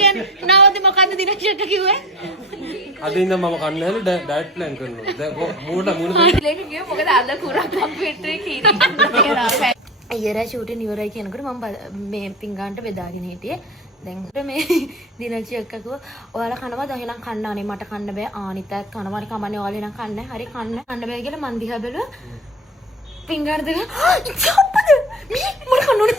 කියන්නේ නවද මොකද්ද දිනක්ෂක කිව්වේ? අද ඉඳන් මම කන්නේ නැහැ ඩයට් ප්ලෑන් කරනවා. දැන් මූණ ලේක කිව්වේ මොකද අද කුරක් කම්පියුටරේ කීරි. අයියරා ෂූටින් ඉවරයි කියනකොට මම මේ පිංගාන්ට බෙදාගෙන හිටියේ. දැන් මේ දිනච්චි එක්ක කිව්වා ඔයාලා කනවාද? එහෙනම් කන්න අනේ මට කන්න බෑ. ආනිතත් කනවා නේ කමන්නේ ඔයාලා නම් කන්න. හරි කන්න බෑ කියලා මන් දිහා බැලුවා. පිංගාට දෙක ඉච්චප්පද මේ මොන කන්නෝනේ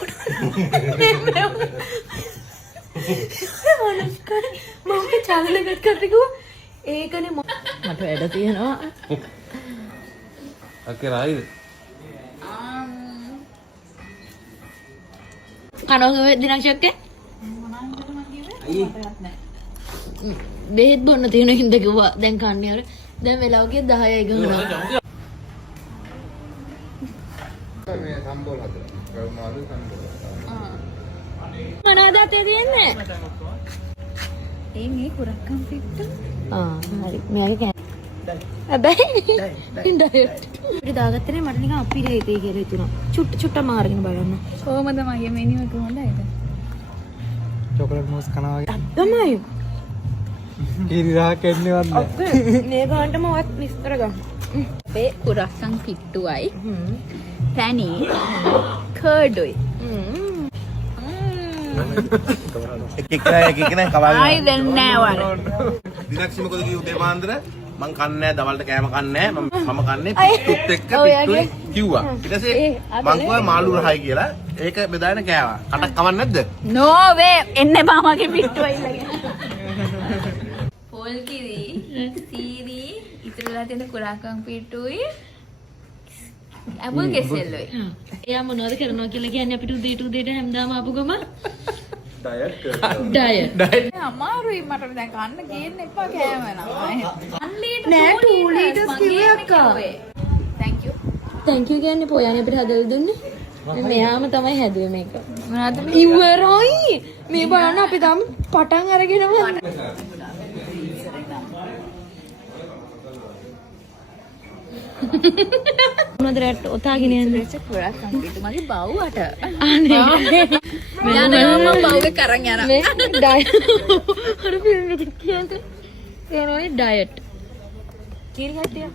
මොනස්කර මම චානලකට කරේ ඒකනේ මට වැඩ තියෙනවා අකේ රායිද කනෝගේ දිනක්ෂක්කේ බෙහෙත් බොන්න තියෙන හින්දා කිව්වා දැන් කන්නේ අර දැන් වෙලාව කිය 10යි ගහනවා මේ සම්බෝල හදලා මාළු සම්බෝල මොනවාද අතේ තියෙන්නේ මේ කුරක්කම් පිට්ට හරි මෙයාගේ හැබැයි ඩයට් ඉතින් දාගත්තනේ මට නිකන් අපිට හිතේ කියලා හිතුණා චුට්ට මාර්ගෙන බලන්න කොහමද මගේ මෙනිව කොහොමදයිද චොකලට් මූස් කනවා වගේ තමයි කීරි රහ කෙන්නේවත් නැහැ මේ ගානටම වත් විස්තර ගන්න අපේ කුරක්කම් පිට්ටුවයි පැණි කර්ඩුයි එක නෑ කවල් ආයි දෙන්නේ නැහැ වර දිනක්ෂි මොකද කිව්වේ දෙමාන්දර මං කන්නේ නෑ දවල්ට කෑම කන්නේ නෑ මම කන්නේ පිට්ටුත් එක්ක පිට්ටුයි කිව්වා ඊට පස්සේ මං කිව්වා මාළු රහයි කියලා ඒක බෙදාගෙන කෑවා කටක් කවන්නේ නැද්ද නෝ වේ එන්නේ මාමගේ පිට්ටුව ඉල්ලගෙන පොල් කිරි සීරි ඉතුරුලා තියෙන කුරක්කම් පිට්ටුයි අපුල් කෙසෙල්ලුයි එයා මොනවද කරනවා කියලා කියන්නේ අපිට උදේට හැමදාම ආපු ගම ඩයට් අමාරුයි මට දැන් කන්න ගේන්න එපා කෑම නම් නෑ 2 ලීටර්ස් කිව්වේ අක්කා thank you thank you කියන්නේ පොයානේ අපිට හදලා දුන්නේ මෙයාම තමයි හැදුවේ මේක මොනවද ඉවරයි මේ බලන්න අපි තාම පටන් අරගෙනම මොනවද රැට් ඔතාගෙන යන්නේ කුරක්කම් පිට්ටු මගේ බව්වට අනේ යනවා මම බව්වේ කරන් යනවා මේ ඩයට් අර ෆිල්ම් එකේ කියන්නේ ඩයට් කීරි හට්ටිය